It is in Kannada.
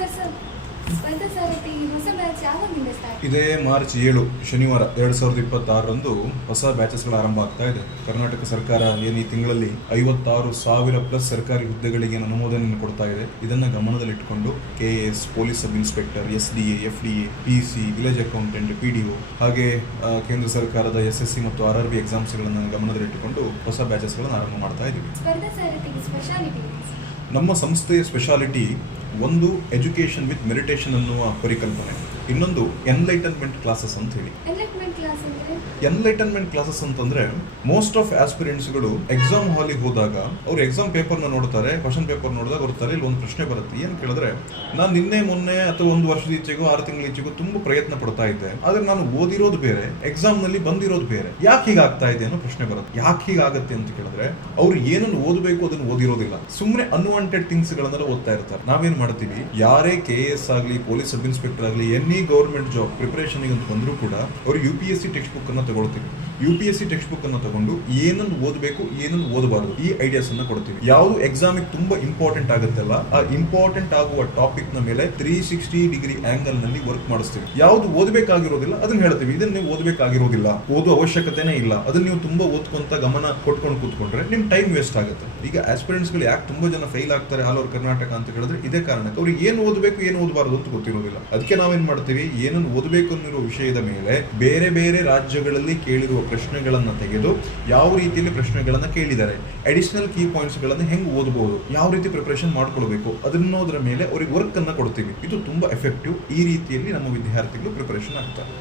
ಸರ್ ಸರ್ ಸ್ಪರ್ಧಾ ಸಾರಥಿ ಹೊಸ ಬ್ಯಾಚ್ ಯಾವಾಗಿಂದ ಸ್ಟಾರ್ಟ್? ಇದೇ ಮಾರ್ಚ್ 7 ಶನಿವಾರ 2026ರಂದು ಹೊಸ ಬ್ಯಾಚಸ್ಗಳು ಆರಂಭ ಆಗ್ತಾ ಇದೆ. ಕರ್ನಾಟಕ ಸರ್ಕಾರ ಏನು ಈ ತಿಂಗಳಲ್ಲಿ 56,000 ಪ್ಲಸ್ ಸರ್ಕಾರಿ ಹುದ್ದೆಗಳಿಗೆ ಅನುಮೋದನೆ ಕೊಡ್ತಾ ಇದೆ. ಇದನ್ನ ಗಮನದಲ್ಲಿಟ್ಟುಕೊಂಡು KAS, police sub inspector, SDA, FDA, PC, village accountant, PDO ಹಾಗೆ ಕೇಂದ್ರ ಸರ್ಕಾರದ SSC ಮತ್ತು RRB ಎಕ್ಸಾಮ್ಸ್ಗಳನ್ನು ಗಮನದಲ್ಲಿಟ್ಟುಕೊಂಡು ಹೊಸ ಬ್ಯಾಚಸ್ಗಳನ್ನು ಆರಂಭ ಮಾಡ್ತಾ ಇದ್ದೀವಿ. ಸ್ಪರ್ಧಾ ಸಾರಥಿ ಸ್ಪೆಷಾಲಿಟಿ ನಮ್ಮ ಸಂಸ್ಥೆಯ ಸ್ಪೆಷಾಲಿಟಿ ಒಂದು ಎಜುಕೇಷನ್ ವಿತ್ ಮೆಡಿಟೇಷನ್ ಅನ್ನುವ ಪರಿಕಲ್ಪನೆ, ಇನ್ನೊಂದು ಎನ್ಲೈಟನ್ಮೆಂಟ್ ಕ್ಲಾಸಸ್ ಅಂತ ಹೇಳಿ. ಎನ್ಲೈಟ್ಮೆಂಟ್ ಕ್ಲಾಸ್ ಅಂದ್ರೆ ಎನ್ಲೈಟನ್ಮೆಂಟ್ ಕ್ಲಾಸಸ್ ಅಂತಂದ್ರೆ ಮೋಸ್ಟ್ ಆಫ್ ಆಸ್ಪಿರೆಂಟ್ಸ್ಗಳು ಎಕ್ಸಾಮ್ ಹಾಲಿಗೆ ಹೋದಾಗ ಅವ್ರು ಎಕ್ಸಾಮ್ ಪೇಪರ್ನ ನೋಡ್ತಾರೆ, ಕ್ವಶನ್ ಪೇಪರ್ ನೋಡಿದಾಗ ಅವ್ರ ತಲೆಯಲ್ಲಿ ಒಂದು ಪ್ರಶ್ನೆ ಬರುತ್ತೆ. ಏನು ಕೇಳಿದ್ರೆ, ನಾನು ನಿನ್ನೆ ಮೊನ್ನೆ ಅಥವಾ ಒಂದು ವರ್ಷದ ಈಚೆಗೂ 6 ತಿಂಗಳ ಈಚೆಗೂ ತುಂಬಾ ಪ್ರಯತ್ನ ಪಡ್ತಾ ಇದ್ದೆ, ಆದ್ರೆ ನಾನು ಓದಿರೋದು ಬೇರೆ, ಎಕ್ಸಾಮ್ ನಲ್ಲಿ ಬಂದಿರೋದು ಬೇರೆ, ಯಾಕೆ ಹೀಗಾಗ್ತಾ ಇದೆ ಅನ್ನೋ ಪ್ರಶ್ನೆ ಬರುತ್ತೆ. ಯಾಕೆ ಹೀಗಾಗತ್ತೆ ಅಂತ ಕೇಳಿದ್ರೆ, ಅವ್ರು ಏನನ್ನು ಓದಬೇಕು ಅದನ್ನು ಓದಿರೋದಿಲ್ಲ, ಸುಮ್ಮನೆ ಅನ್ವಾಂಟೆಡ್ ಥಿಂಗ್ಸ್ ಗಳನ್ನೆಲ್ಲ ಓದ್ತಾ ಇರ್ತಾರೆ. ನಾವೇನ್ ಮಾಡ್ತೀವಿ, ಯಾರೇ KAS ಆಗಲಿ, ಪೊಲೀಸ್ ಸಬ್ ಇನ್ಸ್ಪೆಕ್ಟರ್ ಆಗಲಿ, ಎನಿ ಗವರ್ಮೆಂಟ್ ಜಾಬ್ ಪ್ರಿಪರೇಷನ್ ಅಂತ ಬಂದರೂ ಕೂಡ ಅವರು UPSC ಟೆಕ್ಸ್ಟ್ ಬುಕ್ ಅನ್ನ ತಗೊಳ್ತೀವಿ. UPSC ಟೆಕ್ಸ್ಟ್ ಬುಕ್ ಅನ್ನು ತಗೊಂಡು ಏನನ್ನು ಓದಬೇಕು, ಏನನ್ನು ಓದಬಾರದು, ಈ ಐಡಿಯಾಸ್ ಅನ್ನ ಕೊಡ್ತೀವಿ. ಯಾವುದು ಎಕ್ಸಾಮಿಗೆ ತುಂಬಾ ಇಂಪಾರ್ಟೆಂಟ್ ಆಗುತ್ತಲ್ಲ, ಆ ಇಂಪಾರ್ಟೆಂಟ್ ಆಗುವ ಟಾಪಿಕ್ ನ ಮೇಲೆ 360 ಡಿಗ್ರಿ ಆಂಗಲ್ ನಲ್ಲಿ ವರ್ಕ್ ಮಾಡಿಸ್ತೀವಿ. ಯಾವುದು ಓದಬೇಕಾಗಿರೋದಿಲ್ಲ ಅದನ್ನ ಹೇಳ್ತೀವಿ, ಇದನ್ನ ನೀವು ಓದಬೇಕಾಗಿರೋದಿಲ್ಲ, ಓದುವ ಅವಶ್ಯಕತೆನೇ ಇಲ್ಲ, ಅದನ್ನ ನೀವು ತುಂಬಾ ಓದ್ಕೊಂತ ಗಮನ ಕೊಟ್ಕೊಂಡು ಕೂತ್ಕೊಂಡ್ರೆ ನಿಮ್ ಟೈಮ್ ವೇಸ್ಟ್ ಆಗುತ್ತೆ. ಈಗ ಆಸ್ಪಿರೆಂಟ್ಸ್ ಗಳು ಯಾಕೆ ತುಂಬಾ ಜನ ಫೇಲ್ ಆಗ್ತಾರೆ ಆಲ್ ಓವರ್ ಕರ್ನಾಟಕ ಅಂತ ಹೇಳಿದ್ರೆ ಇದೇ ಕಾರಣಕ್ಕೆ. ಅವ್ರಿಗೆ ಏನು ಓದಬೇಕು, ಏನು ಓದಬಾರದು ಅಂತ ಗೊತ್ತಿರೋದಿಲ್ಲ. ಅದಕ್ಕೆ ನಾವೇನ್ ಮಾಡ್ತೀವಿ, ಏನನ್ನು ಓದಬೇಕು ಅನ್ನಿರೋ ವಿಷಯದ ಮೇಲೆ ಬೇರೆ ಬೇರೆ ರಾಜ್ಯಗಳಲ್ಲಿ ಕೇಳಿರುವ ಪ್ರಶ್ನೆಗಳನ್ನ ತೆಗೆದು ಯಾವ ರೀತಿಯಲ್ಲಿ ಪ್ರಶ್ನೆಗಳನ್ನ ಕೇಳಿದ್ದಾರೆ, ಅಡಿಷನಲ್ ಕೀ ಪಾಯಿಂಟ್ಸ್ ಗಳನ್ನ ಹೆಂಗ್ ಓದಬಹುದು, ಯಾವ ರೀತಿ ಪ್ರಿಪರೇಷನ್ ಮಾಡ್ಕೊಳ್ಬೇಕು ಅದನ್ನೋದ್ರ ಮೇಲೆ ಅವ್ರಿಗೆ ವರ್ಕ್ ಅನ್ನ ಕೊಡ್ತೀವಿ. ಇದು ತುಂಬಾ ಎಫೆಕ್ಟಿವ್. ಈ ರೀತಿಯಲ್ಲಿ ನಮ್ಮ ವಿದ್ಯಾರ್ಥಿಗಳು ಪ್ರಿಪರೇಷನ್ ಆಗ್ತಾರೆ.